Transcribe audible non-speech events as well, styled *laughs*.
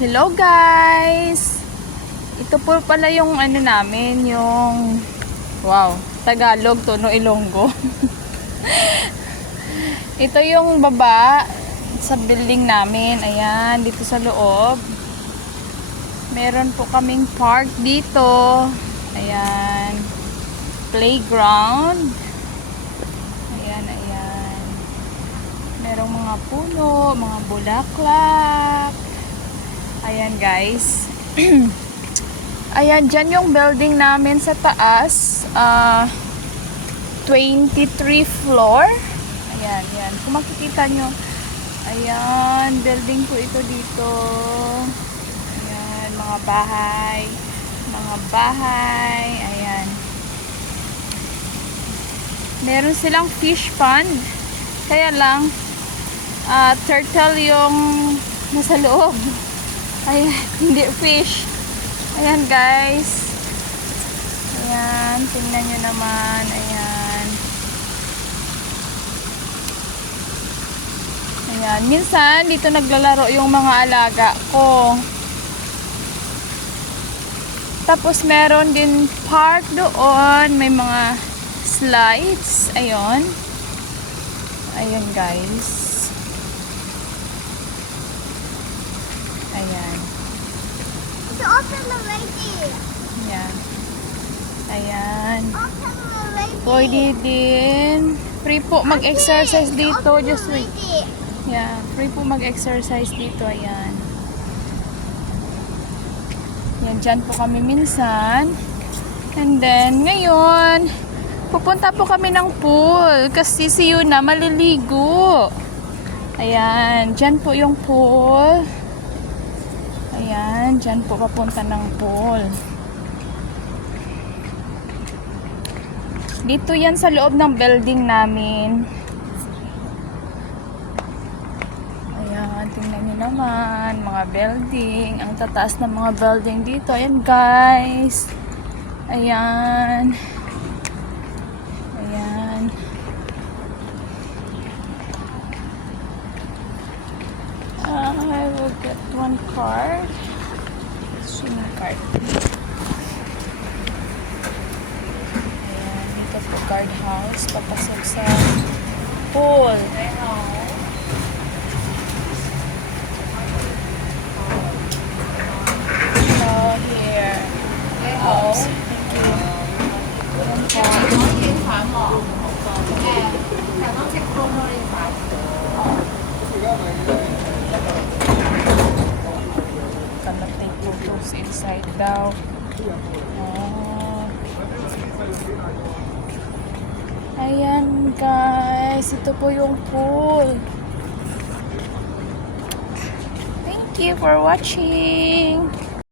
Hello guys! Ito po pala yung ano namin, yung wow, Tagalog to no Ilonggo. *laughs* Ito yung baba sa building namin. Ayan, dito sa loob. Meron po kaming park dito. Ayan. Playground. Ayan, ayan. Merong mga puno, mga bulaklak. Ayan guys. *clears throat* Ayan, dyan yung building namin sa taas. Ah, 23 floor. Ayan, ayan. Kung makikita nyo, ayan, building po ito dito. Ayan, mga bahay. Mga bahay. Ayan. Meron silang fish pond. Kaya lang, ah, turtle yung nasa loob. *laughs* Ayan, hindi fish. Ayan guys. Ayan, tingnan nyo naman. Ayan. Ayan, minsan dito naglalaro yung mga alaga ko. Tapos meron din park doon, may mga slides. Ayun. Ayun guys. Ayan. It's open already. Ayan. Ayan. Open already. Pwede din. Free po mag-exercise dito. Just wait. Yeah, free po mag-exercise dito. Ayan. Yan, dyan po kami minsan. And then, ngayon, pupunta po kami ng pool. Kasi si Yuna maliligo. Ayan, dyan po yung pool. Ayan, dyan po papunta ng pool. Dito yan sa loob ng building namin. Ayan, tingnan nyo naman, mga building. Ang tataas ng mga building dito. Ayan, guys. Ayan. Ayan. Uh, I will get one card. Swimming card. Ayan, dito po guard house. Papasok sa pool. So daw. Oh. Ayan guys, ito po yung pool. Thank you for watching.